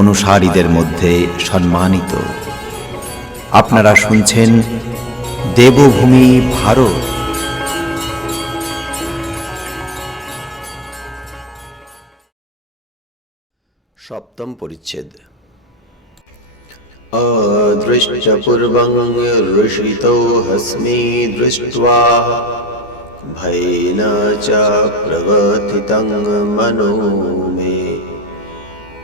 অনুসারীদের মধ্যে সম্মানিত। আপনারা শুনছেন দেবভূমি ভারত। সপ্তম পরিচ্ছেদ। অদৃষ্টপূর্বং ঋষিতৌ হস্মি দৃष्ट्বা ভয়েন চ প্রবর্তিতং মনো মে।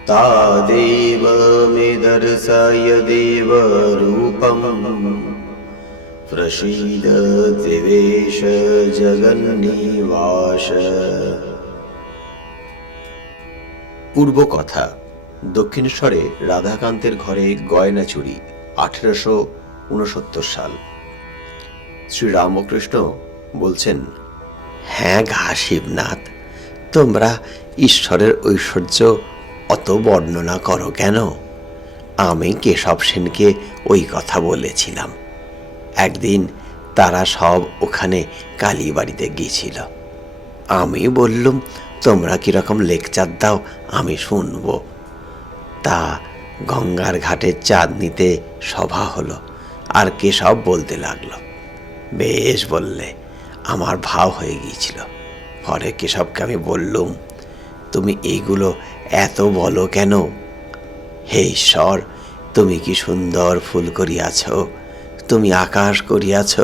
तादेव मे दर्शय देवरूपम् प्रसीद दिवेश जगन्निवास পূর্ব কথা দক্ষিণেশ্বরে রাধাকান্তের ঘরে গয়না চুরি আঠেরোশো উনসত্তর সাল শ্রীরামকৃষ্ণ বলছেন হ্যাঁ ঘা শিবনাথ তোমরা ঈশ্বরের ঐশ্বর্য অত বর্ণনা করো কেন? আমি কেশব সেনকে ওই কথা বলেছিলাম। একদিন তারা সব ওখানে কালীবাড়িতে গিয়েছিল। আমি বললুম, তোমরা কীরকম লেকচার দাও, আমি শুনব। তা গঙ্গার ঘাটের চাঁদনিতে সভা হলো, আর কেশব বলতে লাগল, বেশ বললে, আমার ভাব হয়ে গিয়েছিল। পরে কেশবকে আমি বললুম, তুমি এইগুলো এত বলো কেন? হে ঈশ্বর, তুমি কি সুন্দর ফুল করিয়াছ? তুমি আকাশ করিয়াছ?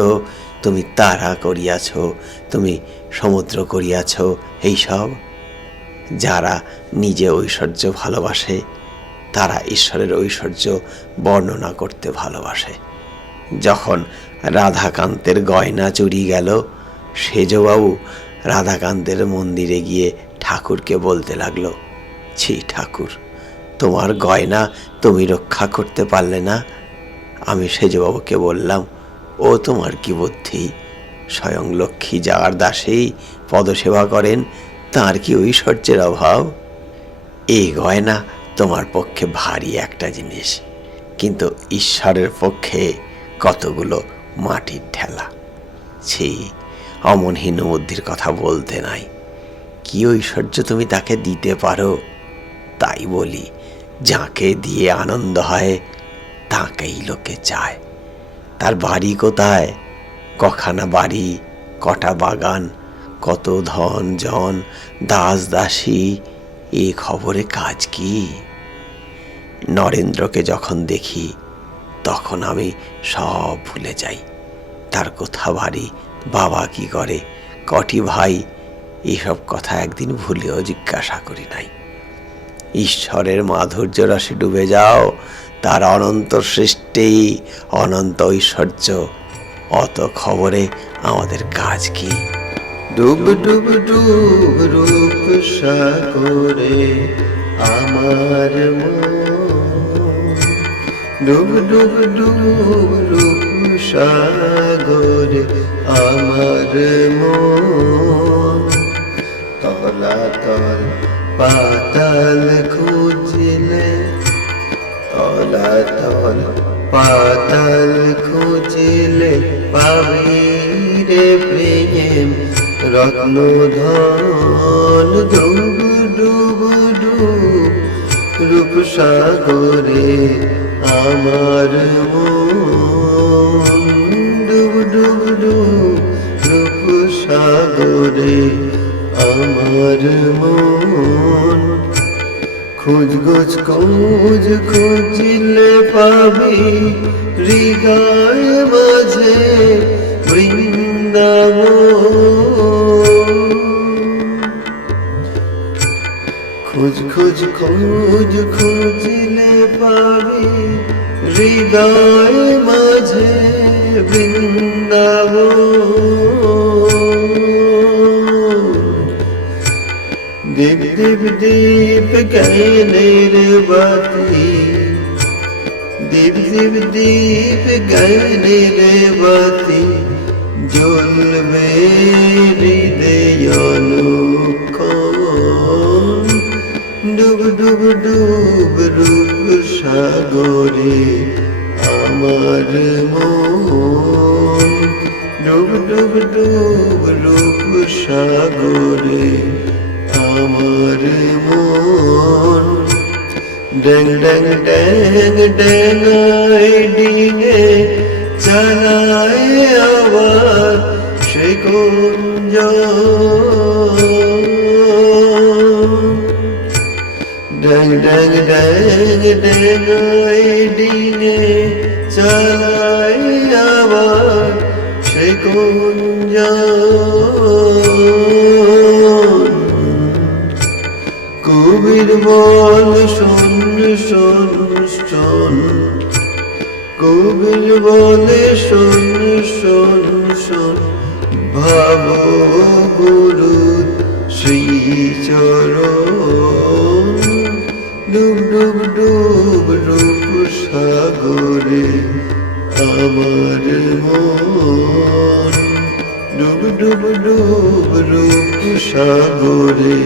তুমি তারা করিয়াছ? তুমি সমুদ্র করিয়াছ? এইসব যারা নিজে ঐশ্বর্য ভালোবাসে, তারা ঈশ্বরের ঐশ্বর্য বর্ণনা করতে ভালোবাসে। যখন রাধাকান্তের গয়না চুরি গেল, সেজবাবু রাধাকান্তের মন্দিরে গিয়ে ঠাকুরকে বলতে লাগল ছি ঠাকুর। তোমার গয়না তুমি রক্ষা করতে পারলে না? আমি সেজবাবুকে বললাম, ও তোমার কি বুদ্ধি? স্বয়ং লক্ষ্মী যার দাসেই পদসেবা করেন, তার কি ঐশ্বর্যের অভাব? এই গয়না তোমার পক্ষে ভারী একটা জিনিস, কিন্তু ঈশ্বরের পক্ষে কতগুলো মাটির ঠেলা। ছি, অমনহীন বুদ্ধির কথা বলতে নাই। কি ঐশ্বর্য তুমি তাকে দিতে পারো? তাই বলি, যাকে দিয়ে আনন্দ হয়, তাকেই লোকে চায়। তার বাড়ি কোথায়? কখানা বাড়ি, কটা বাগান, কত ধন, জন, দাস, দাসী, এ খবরে কাজ কি? নরেন্দ্রকে যখন দেখি, তখন আমি সব ভুলে যাই। তার কোথা বাড়ি, বাবা কি করে, কটি ভাই, এসব কথা একদিন ভুলেও জিজ্ঞাসা করি নাই। ঈশ্বরের মাধুর্য রসে ডুবে যাও। তার অনন্ত সৃষ্টি, অনন্ত ঐশ্বর্য। অত খবরে আমাদের কাজ কি? ডুব ডুব ডুব রূপ সাগরে আমার ডুব ডুব ডুব রূপ সাগরে আমার মন। তলাতল পাতাল খুঁজলে তলাতল পাতাল খুঁজলে পাবি রে প্রেম রত্ন ধন ডুব ডুব ডুব রূপ সাগরে আমার মন ডুব ডুব ডুব রূপ সাগরে আমার মন। খোঁজ খোঁজ খোঁজ খুঁজলে পাবি হৃদয় মাঝে বৃন্দাবন। খোঁজ খোঁজ খোঁজ খুঁজলে পাবি হৃদয় মাঝে বৃন্দাবন। দীপ দীপ জ্ঞানের বাতি দীপ দীপ দীপ জ্ঞানের বাতি জ্বলবে হৃদয় অনুক্ষণ ডুব ডুব ডুব রূপ সাগরে ড্যাঙাই ডিঙে চালায় আবার সে কুঞ্জ ড্যাং ড্যাং ড্যাং ড্যাঙাই ডিঙে চালায় আবার সে কুঞ্জ কবির বল শোন শোন শোন, কবির বলে শোন শোন শোন ভাব গুরু শ্রী চরণ ডুব ডুব ডুব রূপ সাগরে আমার মন। ডুব ডুব ডুব রূপ সাগরে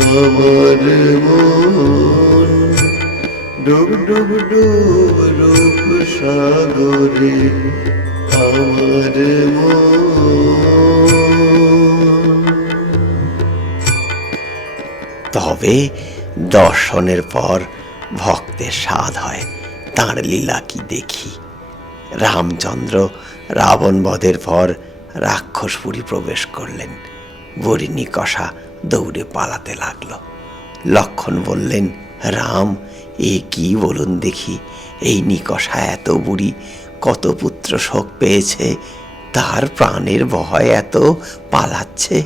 আমার মন। ডুব ডুব ডুব রূপ সাগরে আমার তবে দর্শনের পর ভক্তের স্বাদ হয়, তাঁর লীলা কি দেখি? রামচন্দ্র রাবণ বধের পর রাক্ষসপুরী প্রবেশ করলেন। বুড়ি নিকষা দৌড়ে পালাতে লাগল। লক্ষণ বললেন রাম, এ কি বলুন দেখি? এই নিকষা এত বুড়ি কত পুত্র শোক পেয়েছে? তার প্রাণের ভয় এত পালাচ্ছে?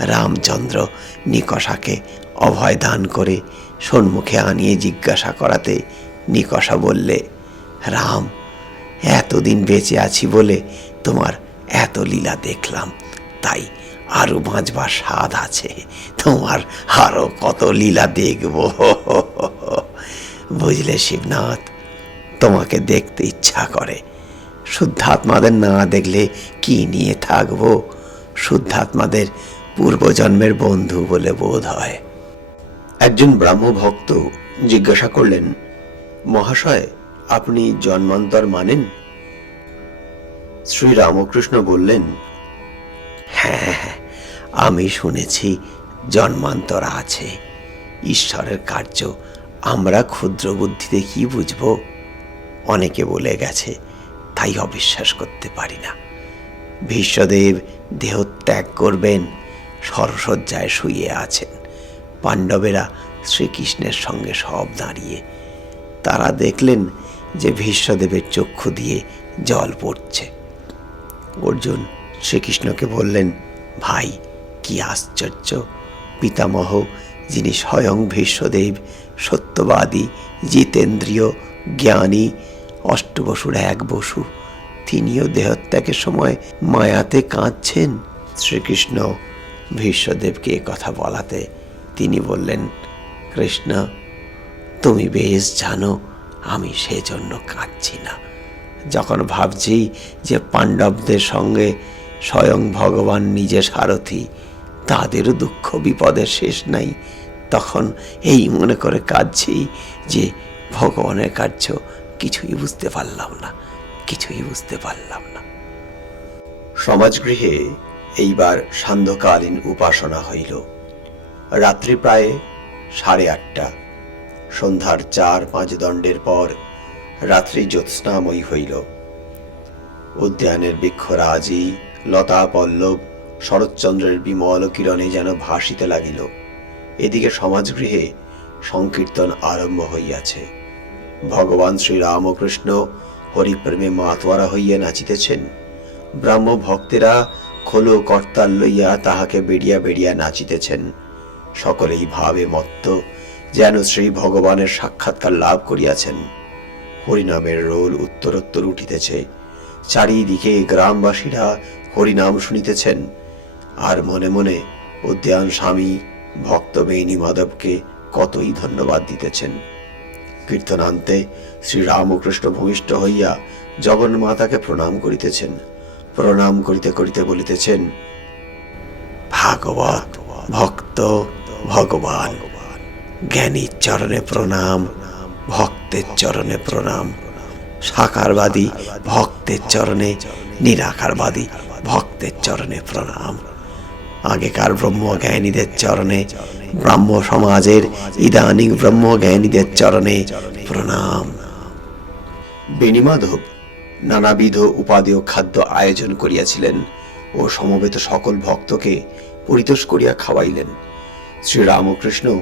রামচন্দ্র নিকষাকে অভয় দান করে সম্মুখে আনিয়ে জিজ্ঞাসা করাতে নিকষা বললে, রাম, এতদিন বেঁচে আছি বলে তোমার এত লীলা দেখলাম, তাই আরও বাঁচবার স্বাদ আছে। তোমার আরও কত লীলা দেখব। বুঝলে শিবনাথ, তোমাকে দেখতে ইচ্ছা করে। শুদ্ধাত্মাদের না দেখলে কি নিয়ে থাকব? শুদ্ধাত্মাদের পূর্বজন্মের বন্ধু বলে বোধ হয়। একজন ব্রাহ্ম ভক্ত জিজ্ঞাসা করলেন, মহাশয়, আপনি জন্মান্তর মানেন? শ্রী রামকৃষ্ণ বললেন হ্যাঁ হ্যাঁ আমি শুনেছি জন্মান্তর আছে। ঈশ্বরের কার্য আমরা ক্ষুদ্র বুদ্ধিতে কি বুঝব? অনেকে বলে গেছে, তাই অবিশ্বাস করতে পারি না। ভীষ্মদেব দেহ ত্যাগ করবেন, সরসজ্জায় শুয়ে আছেন। পাণ্ডবেরা শ্রীকৃষ্ণের সঙ্গে সব দাঁড়িয়ে তারা দেখলেন যে ভীষ্মদেবের চক্ষু দিয়ে জল পড়ছে। অর্জুন শ্রীকৃষ্ণকে বললেন, ভাই কি আশ্চর্য। পিতামহ, যিনি স্বয়ং ভীষ্মদেব, সত্যবাদী, জিতেন্দ্রীয়, জ্ঞানী, অষ্টবসুর এক বসু, তিনিও দেহত্যাগের সময় মায়াতে কাঁদছেন। শ্রীকৃষ্ণ, ভীষ্মদেবকে কথা বলাতে তিনি বললেন, কৃষ্ণ, তুমি বেশ জানো, আমি সেজন্য কাঁদছি না। যখন ভাবছি যে পাণ্ডবদের সঙ্গে স্বয়ং ভগবান নিজে সারথি তাদেরও দুঃখ বিপদের শেষ নাই। তখন এই মনে করে কাঁদছি যে ভগবানের কার্য কিছুই বুঝতে পারলাম না, কিছুই বুঝতে পারলাম না। সমাজগৃহে এইবার সান্ধ্যকালীন উপাসনা হইল। রাত্রি প্রায় সাড়ে আটটা। সন্ধ্যার চার পাঁচ দণ্ডের পর রাত্রি জ্যোৎস্নাময়ী হইল। উদ্যানের বৃক্ষরাজি, লতা পল্লব শরৎচন্দ্রের বিমল কিরণে যেন ভাসিতে লাগিল। এদিকে সমাজগৃহে সংকীর্তন আরম্ভ হইয়াছে। ভগবান শ্রী রামকৃষ্ণ হরিপ্রেমে মাতোয়ারা হইয়া নাচিতেছেন। ব্রাহ্ম ভক্তেরা খোলো কর্তাল লইয়া তাহাকে বেড়িয়া বেড়িয়া নাচিতেছেন। সকলেই ভাবে মত্ত যেন শ্রী ভগবানের সাক্ষাৎকার লাভ করিয়াছেন। হরিনামের রোল উত্তরোত্তর উঠিতেছে। চারিদিকে গ্রামবাসীরা হরিনাম শুনিতেছেন। আর মনে মনে উদ্যান স্বামী ভক্ত বেইনী মাধবকে কতই ধন্যবাদ দিতেছেন। কীর্তনান্তে শ্রী রামকৃষ্ণ ভূমিষ্ঠ হইয়া জগন্মাতাকে প্রণাম করিতেছেন। প্রণাম করিতে করিতে বলিতেছেন, ভাগবত, ভক্ত, ভগবান, জ্ঞানীর চরণে প্রণাম, ভক্তের চরণে প্রণাম, সাকারবাদী, ভক্তের চরণে নিরাকারবাদী, ভক্তের চরণে প্রণাম। আগেকার ব্রহ্মজ্ঞানীদের চরণে ব্রাহ্ম সমাজের ইদানিং ব্রহ্মজ্ঞানীদের চরণে প্রণাম। বেণীমাধব নানাবিধ উপাদেয় খাদ্য আয়োজন করিয়াছিলেন ও সমবেত সকল ভক্তকে পরিতোষ করিয়া খাওয়াইলেন। শ্রীরামকৃষ্ণ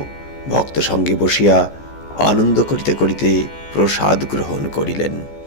ভক্ত সঙ্গে বসিয়া আনন্দ করিতে করিতে প্রসাদ গ্রহণ করিলেন।